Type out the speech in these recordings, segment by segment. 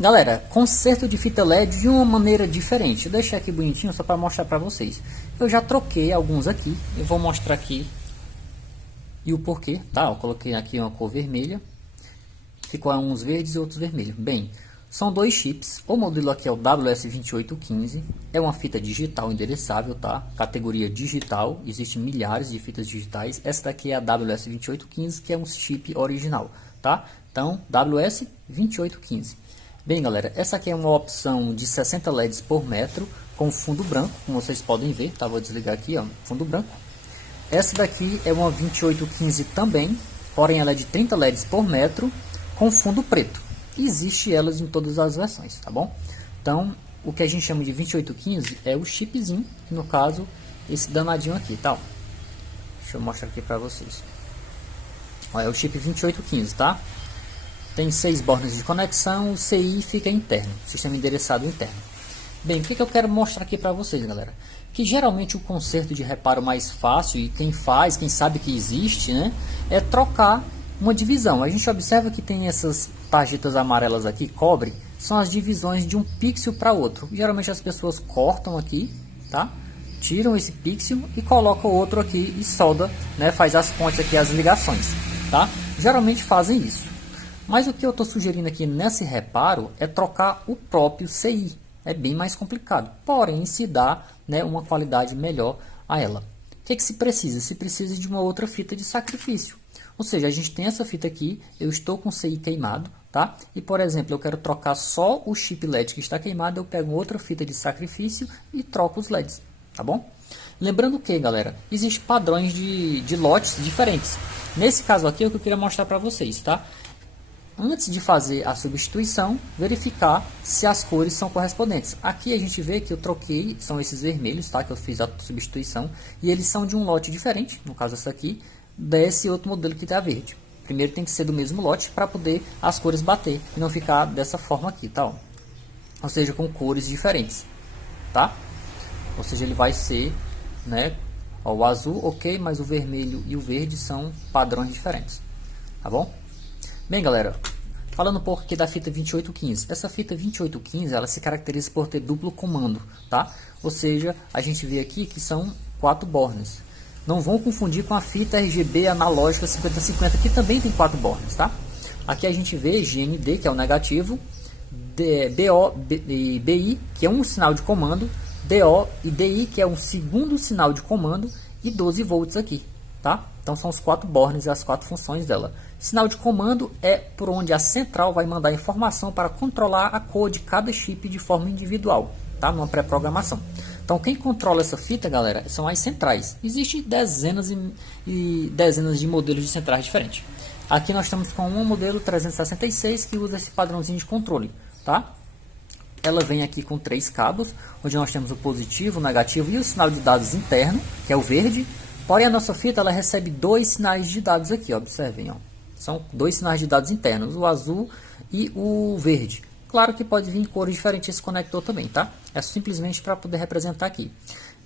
Galera, conserto de fita LED de uma maneira diferente. Eu deixei aqui bonitinho só para mostrar para vocês. Eu já troquei alguns aqui. Eu vou mostrar aqui e o porquê, tá? Eu coloquei aqui uma cor vermelha. Ficou uns verdes e outros vermelhos. Bem, são dois chips. O modelo aqui é o WS2815. É uma fita digital endereçável, tá? Categoria digital. Existem milhares de fitas digitais. Essa daqui é a WS2815, que é um chip original, tá? Então, WS2815. Bem, galera, essa aqui é uma opção de 60 LEDs por metro com fundo branco, como vocês podem ver, tá? Vou desligar aqui, ó, fundo branco. Essa daqui é uma 2815 também, porém ela é de 30 LEDs por metro com fundo preto. Existe elas em todas as versões, tá bom? Então, o que a gente chama de 2815 é o chipzinho, que no caso, esse danadinho aqui, tá? Deixa eu mostrar aqui pra vocês. Ó, é o chip 2815, tá? Tem 6 bornes de conexão, o CI fica interno, sistema endereçado interno. Bem, o que eu quero mostrar aqui para vocês, galera? Que geralmente o conserto de reparo mais fácil, e quem faz, quem sabe que existe, né? É trocar uma divisão. A gente observa que tem essas tarjetas amarelas aqui, cobre, são as divisões de um pixel para outro. Geralmente as pessoas cortam aqui, tá? Tiram esse pixel e colocam outro aqui e solda, né? Faz as pontes aqui, as ligações, tá? Geralmente fazem isso. Mas o que eu estou sugerindo aqui nesse reparo é trocar o próprio CI. É bem mais complicado, porém se dá, né, uma qualidade melhor a ela. O que se precisa? Se precisa de uma outra fita de sacrifício. Ou seja, a gente tem essa fita aqui, eu estou com o CI queimado, tá? E por exemplo, eu quero trocar só o chip LED que está queimado, eu pego outra fita de sacrifício e troco os LEDs, tá bom? Lembrando que, galera, existem padrões de lotes diferentes. Nesse caso aqui é o que eu queria mostrar para vocês, tá? Antes de fazer a substituição, verificar se as cores são correspondentes. Aqui a gente vê que eu troquei, são esses vermelhos, tá? Que eu fiz a substituição. E eles são de um lote diferente, no caso essa aqui, desse outro modelo que está verde. Primeiro tem que ser do mesmo lote para poder as cores bater e não ficar dessa forma aqui, tá? Ou seja, com cores diferentes, tá? Ou seja, ele vai ser, né? Ó, o azul, ok, mas o vermelho e o verde são padrões diferentes, tá bom? Bem, galera, falando um pouco aqui da fita 2815. Essa fita 2815, ela se caracteriza por ter duplo comando, tá? Ou seja, a gente vê aqui que são 4 bornes. Não vão confundir com a fita RGB analógica 5050, que também tem 4 bornes, tá? Aqui a gente vê GND, que é o negativo, BO e BI, que é um sinal de comando, DO e DI, que é um segundo sinal de comando, e 12 volts aqui, tá? Então são os 4 bornes e as 4 funções dela. Sinal de comando é por onde a central vai mandar informação para controlar a cor de cada chip de forma individual, tá? Numa pré-programação. Então quem controla essa fita, galera, são as centrais. Existem dezenas e dezenas de modelos de centrais diferentes. Aqui nós estamos com um modelo 366 que usa esse padrãozinho de controle, tá? Ela vem aqui com 3 cabos, onde nós temos o positivo, o negativo e o sinal de dados interno, que é o verde. Porém a nossa fita ela recebe 2 sinais de dados aqui, observem, ó. São 2 sinais de dados internos, o azul e o verde. Claro que pode vir em cores diferentes esse conector também, tá? É simplesmente para poder representar aqui.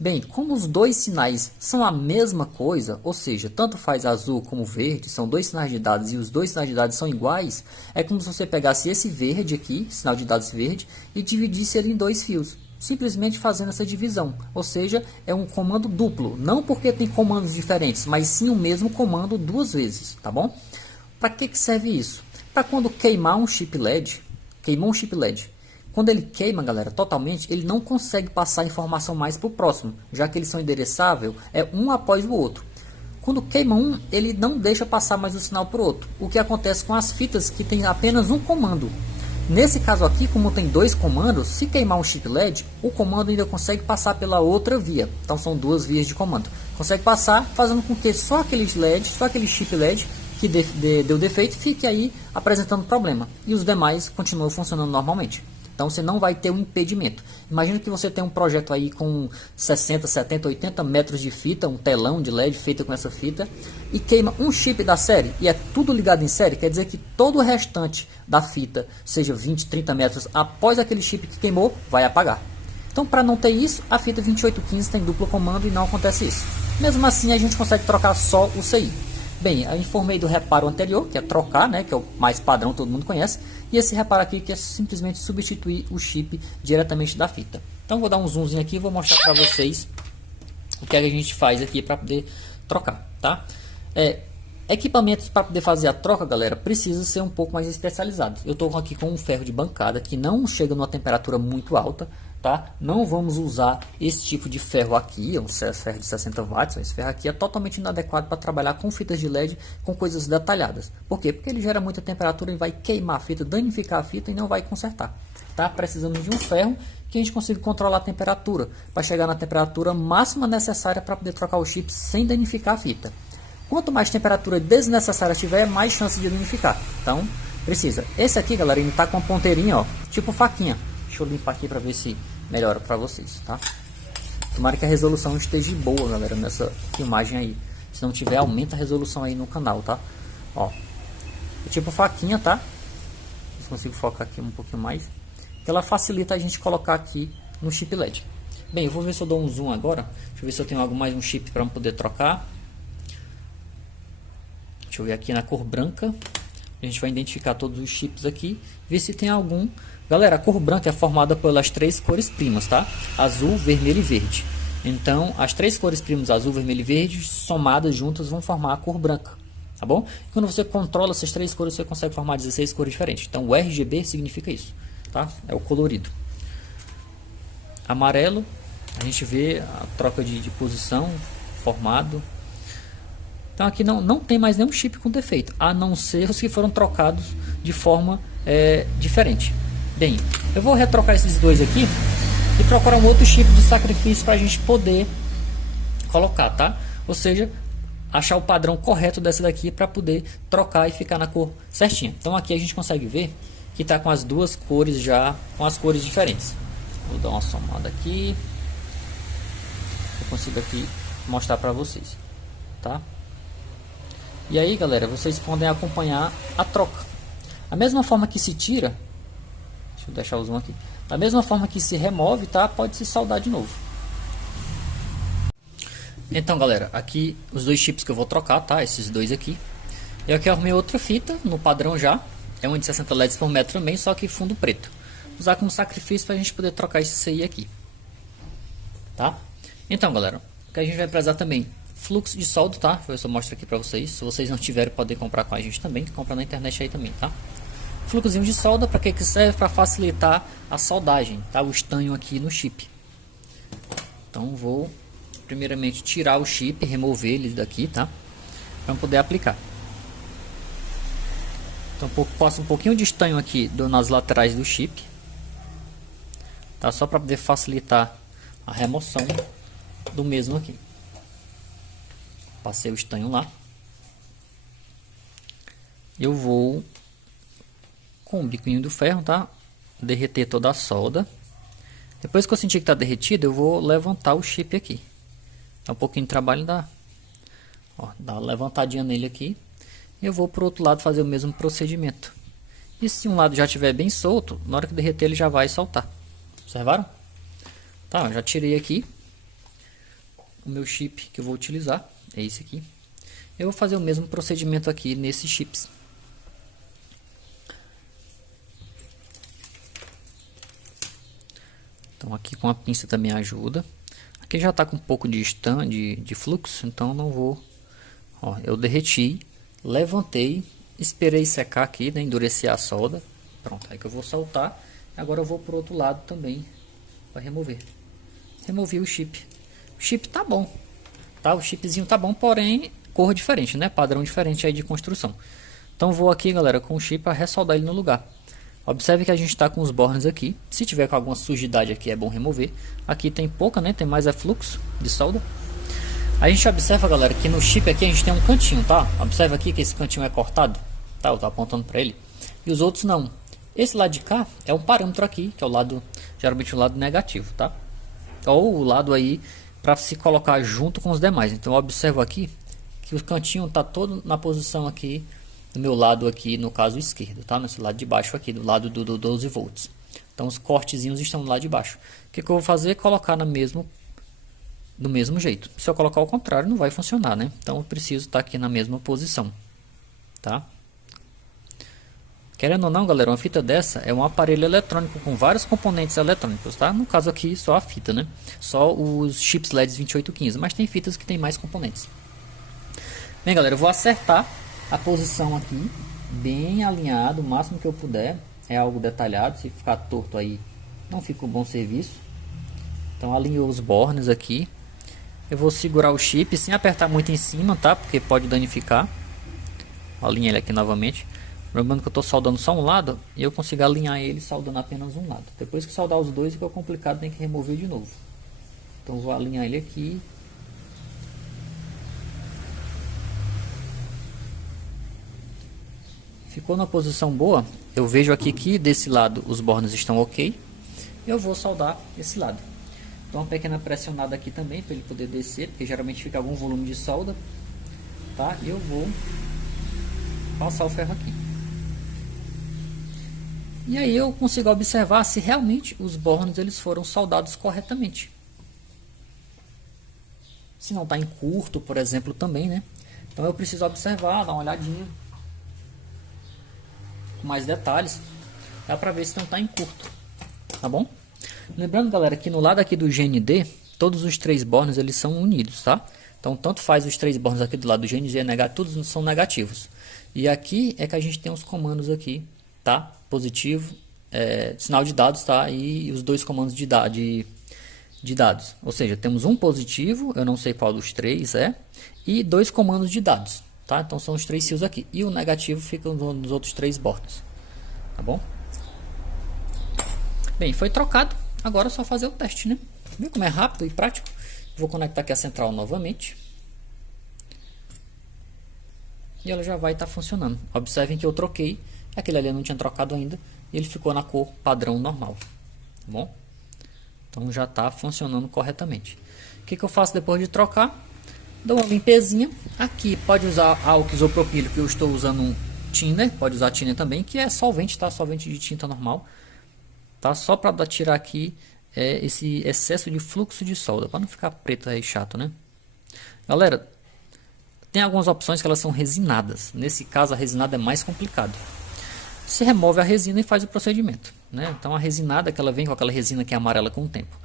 Bem, como os 2 sinais são a mesma coisa, ou seja, tanto faz azul como verde, são 2 sinais de dados e os 2 sinais de dados são iguais, é como se você pegasse esse verde aqui, sinal de dados verde, e dividisse ele em 2 fios. Simplesmente fazendo essa divisão, ou seja, é um comando duplo, não porque tem comandos diferentes, mas sim o mesmo comando 2 vezes, tá bom? Para que serve isso? Para quando queimar um chip LED, queimou um chip LED, quando ele queima, galera, totalmente, ele não consegue passar a informação mais para o próximo, já que eles são endereçáveis, é um após o outro. Quando queima um, ele não deixa passar mais o sinal para o outro, o que acontece com as fitas que tem apenas um comando. Nesse caso aqui, como tem 2 comandos, se queimar um chip LED, o comando ainda consegue passar pela outra via. Então são 2 vias de comando. Consegue passar, fazendo com que só aqueles LED, só aquele chip LED que deu defeito, fique aí apresentando problema. E os demais continuam funcionando normalmente. Então você não vai ter um impedimento. Imagina que você tem um projeto aí com 60, 70, 80 metros de fita, um telão de LED feito com essa fita, e queima um chip da série, e é tudo ligado em série, quer dizer que todo o restante da fita, seja 20, 30 metros após aquele chip que queimou, vai apagar. Então para não ter isso, a fita 2815 tem duplo comando e não acontece isso. Mesmo assim a gente consegue trocar só o CI. Bem, eu informei do reparo anterior, que é trocar, né, que é o mais padrão, todo mundo conhece. E esse reparo aqui que é simplesmente substituir o chip diretamente da fita. Então vou dar um zoomzinho aqui e vou mostrar para vocês o que a gente faz aqui para poder trocar, tá? Equipamentos para poder fazer a troca, galera, precisa ser um pouco mais especializado. Eu estou aqui com um ferro de bancada que não chega numa temperatura muito alta, tá? Não vamos usar esse tipo de ferro aqui, um ferro de 60 watts. Esse ferro aqui é totalmente inadequado para trabalhar com fitas de LED com coisas detalhadas. Por quê? Porque ele gera muita temperatura e vai queimar a fita, danificar a fita e não vai consertar, tá? Precisamos de um ferro que a gente consiga controlar a temperatura para chegar na temperatura máxima necessária para poder trocar o chip sem danificar a fita. Quanto mais temperatura desnecessária tiver, mais chance de danificar. Então, precisa. Esse aqui, galera, ele tá com uma ponteirinha, ó, tipo faquinha. Deixa eu limpar aqui para ver se melhora para vocês, tá? Tomara que a resolução esteja boa, galera, nessa filmagem aí. Se não tiver, aumenta a resolução aí no canal, tá? Ó, é tipo faquinha, tá? Se consigo focar aqui um pouquinho mais. Ela facilita a gente colocar aqui no chip LED. Bem, eu vou ver se eu dou um zoom agora. Deixa eu ver se eu tenho algo mais um chip para poder trocar. Deixa eu ver aqui na cor branca. A gente vai identificar todos os chips aqui. Ver se tem algum. Galera, a cor branca é formada pelas três cores primas, tá? Azul, vermelho e verde. Então, as três cores primas, azul, vermelho e verde, somadas juntas vão formar a cor branca. Tá bom? E quando você controla essas três cores, você consegue formar 16 cores diferentes. Então, o RGB significa isso, tá? É o colorido. Amarelo, a gente vê a troca de posição, formado. Então aqui não tem mais nenhum chip com defeito, a não ser os que foram trocados de forma diferente. Bem, eu vou retrocar esses dois aqui e procurar um outro chip de sacrifício para a gente poder colocar, tá? Ou seja, achar o padrão correto dessa daqui para poder trocar e ficar na cor certinha. Então aqui a gente consegue ver que está com as duas cores já, com as cores diferentes. Vou dar uma somada aqui. Eu consigo aqui mostrar para vocês, tá? E aí, galera, vocês podem acompanhar a troca. A mesma forma que se tira, deixa eu deixar o zoom aqui. Da mesma forma que se remove, tá? Pode se soldar de novo. Então, galera, aqui os dois chips que eu vou trocar, tá? Esses dois aqui. Eu aqui arrumei outra fita no padrão já. É uma de 60 LEDs por metro também, só que fundo preto. Vou usar como sacrifício para a gente poder trocar isso aí aqui, tá? Então, galera, o que a gente vai precisar também. Fluxo de solda, tá? Eu só mostro aqui pra vocês. Se vocês não tiverem, podem comprar com a gente também. Compra na internet aí também, tá? Fluxozinho de solda, para que serve? Para facilitar a soldagem, tá? O estanho aqui no chip. Então vou primeiramente tirar o chip, remover ele daqui, tá? Para poder aplicar. Então passo um pouquinho de estanho aqui nas laterais do chip, tá? Só para poder facilitar a remoção do mesmo aqui. Passei o estanho lá. Eu vou com o biquinho do ferro, tá? Derreter toda a solda. Depois que eu sentir que está derretido, eu vou levantar o chip aqui. Dá um pouquinho de trabalho, dá uma levantadinha nele aqui. E eu vou pro outro lado fazer o mesmo procedimento. E se um lado já estiver bem solto, na hora que derreter ele já vai soltar. Observaram? Tá, eu já tirei aqui o meu chip que eu vou utilizar. É esse aqui. Eu vou fazer o mesmo procedimento aqui nesses chips. Então aqui com a pinça também ajuda. Aqui já está com um pouco de de fluxo, então não vou. Ó, eu derreti, levantei, esperei secar aqui, né, endurecer a solda. Pronto, aí que eu vou soltar. Agora eu vou para o outro lado também para remover. Removi o chip. O chip tá bom. Tá, o chipzinho tá bom, porém cor diferente, né? Padrão diferente aí de construção. Então vou aqui, galera, com o chip para ressoldar ele no lugar. Observe que a gente está com os bornes aqui. Se tiver com alguma sujidade aqui é bom remover. Aqui tem pouca, né? Tem mais fluxo de solda. A gente observa, galera, que no chip aqui a gente tem um cantinho, tá? Observa aqui que esse cantinho é cortado, tá? Eu tô apontando para ele. E os outros não. Esse lado de cá é um parâmetro aqui, que é o lado, geralmente o lado negativo, tá? Ou o lado aí para se colocar junto com os demais. Então eu observo aqui que o cantinho está todo na posição aqui do meu lado aqui, no caso esquerdo, tá? Nesse lado de baixo aqui, do lado do 12 volts. Então os cortezinhos estão do lado de baixo. O que eu vou fazer? Colocar do mesmo jeito. Se eu colocar ao contrário, não vai funcionar, né? Então eu preciso estar aqui na mesma posição, tá? O Querendo ou não, galera, uma fita dessa é um aparelho eletrônico com vários componentes eletrônicos, tá? No caso aqui, só a fita, né? Só os chips LEDs 2815, mas tem fitas que tem mais componentes. Bem, galera, eu vou acertar a posição aqui, bem alinhado, o máximo que eu puder. É algo detalhado, se ficar torto aí, não fica um bom serviço. Então, alinhou os bornes aqui. Eu vou segurar o chip sem apertar muito em cima, tá? Porque pode danificar. Alinha ele aqui novamente. Lembrando que eu estou soldando só um lado e eu consigo alinhar ele soldando apenas um lado. Depois que soldar os dois fica complicado, tem que remover de novo. Então vou alinhar ele aqui. Ficou na posição boa. Eu vejo aqui que desse lado os bornes estão ok. Eu vou soldar esse lado. Dou uma pequena pressionada aqui também para ele poder descer, porque geralmente fica algum volume de solda, tá? E eu vou passar o ferro aqui. E aí eu consigo observar se realmente os bornes eles foram soldados corretamente. Se não está em curto, por exemplo, também, né? Então eu preciso observar, dar uma olhadinha com mais detalhes, dá para ver se não está em curto, tá bom? Lembrando, galera, que no lado aqui do GND, todos os três bornes eles são unidos, tá? Então tanto faz os três bornes aqui do lado do GND, todos são negativos. E aqui é que a gente tem os comandos aqui, tá? Positivo, sinal de dados, tá? E os dois comandos de dados. Ou seja, temos um positivo, eu não sei qual dos três é, e dois comandos de dados, tá? Então são os três fios aqui. E o negativo fica nos outros três bornes, tá bom? Bem, foi trocado. Agora é só fazer o teste, né? Viu como é rápido e prático? Vou conectar aqui a central novamente. E ela já vai estar funcionando. Observem que eu troquei. Aquele ali eu não tinha trocado ainda. E ele ficou na cor padrão normal. Tá bom? Então já está funcionando corretamente. O que eu faço depois de trocar? Dou uma limpezinha. Aqui pode usar álcool isopropílico, que eu estou usando um thinner. Pode usar thinner também, que é solvente, tá? Solvente de tinta normal. Tá? Só para tirar aqui esse excesso de fluxo de solda, para não ficar preto aí chato, né? Galera, tem algumas opções que elas são resinadas. Nesse caso a resinada é mais complicado. Você remove a resina e faz o procedimento, né? Então a resinada que ela vem com aquela resina que é amarela com o tempo.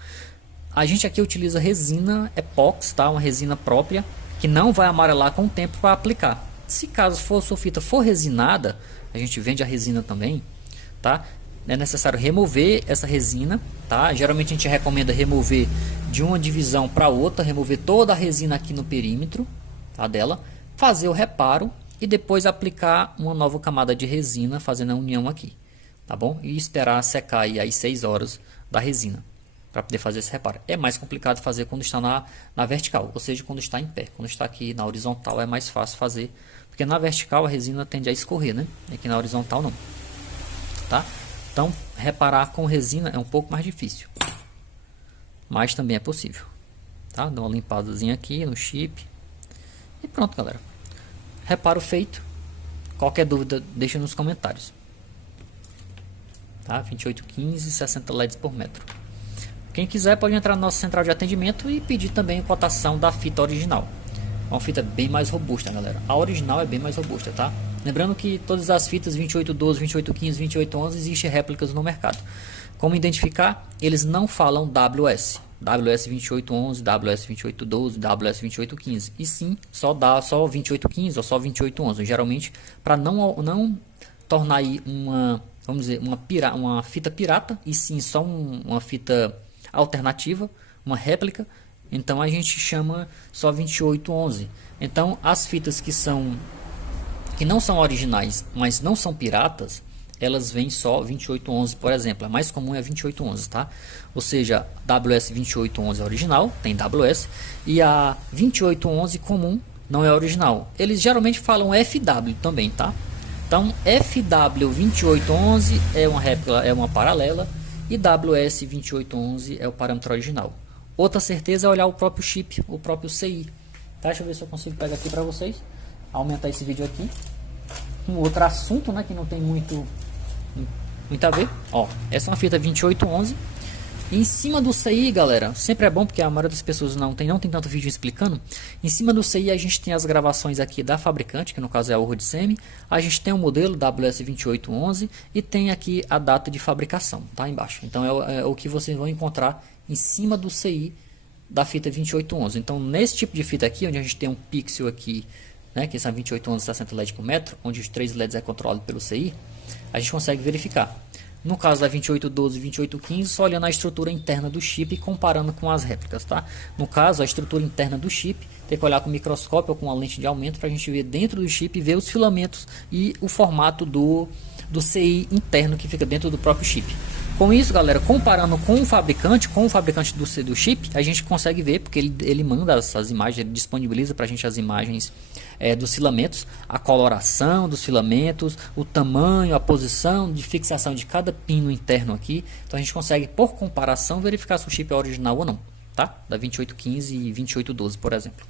A gente aqui utiliza resina epóxi, tá? Uma resina própria que não vai amarelar com o tempo para aplicar. Se caso for sua fita for resinada, a gente vende a resina também, tá? É necessário remover essa resina, tá? Geralmente a gente recomenda remover de uma divisão para outra, remover toda a resina aqui no perímetro, tá, dela, fazer o reparo e depois aplicar uma nova camada de resina, fazendo a união aqui, tá bom? E esperar secar aí as 6 horas da resina para poder fazer esse reparo. É mais complicado fazer quando está na vertical, ou seja, quando está em pé. Quando está aqui na horizontal é mais fácil fazer, porque na vertical a resina tende a escorrer, né? Aqui na horizontal não, tá? Então, reparar com resina é um pouco mais difícil, mas também é possível, tá? Dá uma limpadazinha aqui no chip e pronto, galera. Reparo feito. Qualquer dúvida, deixa nos comentários, tá? 2815, 60 LEDs por metro. Quem quiser pode entrar na nossa central de atendimento e pedir também a cotação da fita original. É uma fita bem mais robusta, galera. A original é bem mais robusta, tá? Lembrando que todas as fitas 2812, 2815, 2811 existem réplicas no mercado. Como identificar? Eles não falam WS. WS 2811, WS 2812, WS 2815. E sim, só 2815 ou só 2811. Geralmente, para não tornar aí vamos dizer, uma fita pirata, e sim só uma fita alternativa, uma réplica. Então a gente chama só 2811. Então as fitas que não são originais, mas não são piratas, elas vêm só 2811, por exemplo. A mais comum é 2811, tá? Ou seja, WS 2811 é original, tem WS, e a 2811 comum não é original. Eles geralmente falam FW também, tá? Então FW 2811 é uma réplica, é uma paralela, e WS 2811 é o parâmetro original. Outra certeza é olhar o próprio chip, o próprio CI. Tá? Deixa eu ver se eu consigo pegar aqui para vocês. Aumentar esse vídeo aqui. Um outro assunto, né, que não tem muito a ver. Ó, essa é uma fita 2811. Em cima do CI, galera, sempre é bom porque a maioria das pessoas não tem tanto vídeo explicando. Em cima do CI a gente tem as gravações aqui da fabricante, que no caso é a Urdsemi. A gente tem o modelo WS2811 e tem aqui a data de fabricação, tá embaixo. Então é o que vocês vão encontrar em cima do CI da fita 2811. Então nesse tipo de fita aqui, onde a gente tem um pixel aqui, né, que são 2811 60 LED por metro, onde os 3 LEDs é controlado pelo CI, a gente consegue verificar. No caso da 2812 e 2815, só olhando a estrutura interna do chip e comparando com as réplicas, tá? No caso, a estrutura interna do chip, tem que olhar com microscópio ou com uma lente de aumento para a gente ver dentro do chip e ver os filamentos e o formato do CI interno que fica dentro do próprio chip. Com isso, galera, comparando com o fabricante do chip, a gente consegue ver, porque ele manda essas imagens, ele disponibiliza para a gente as imagens dos filamentos, a coloração dos filamentos, o tamanho, a posição de fixação de cada pino interno aqui. Então a gente consegue, por comparação, verificar se o chip é original ou não, tá? Da 2815 e 2812, por exemplo.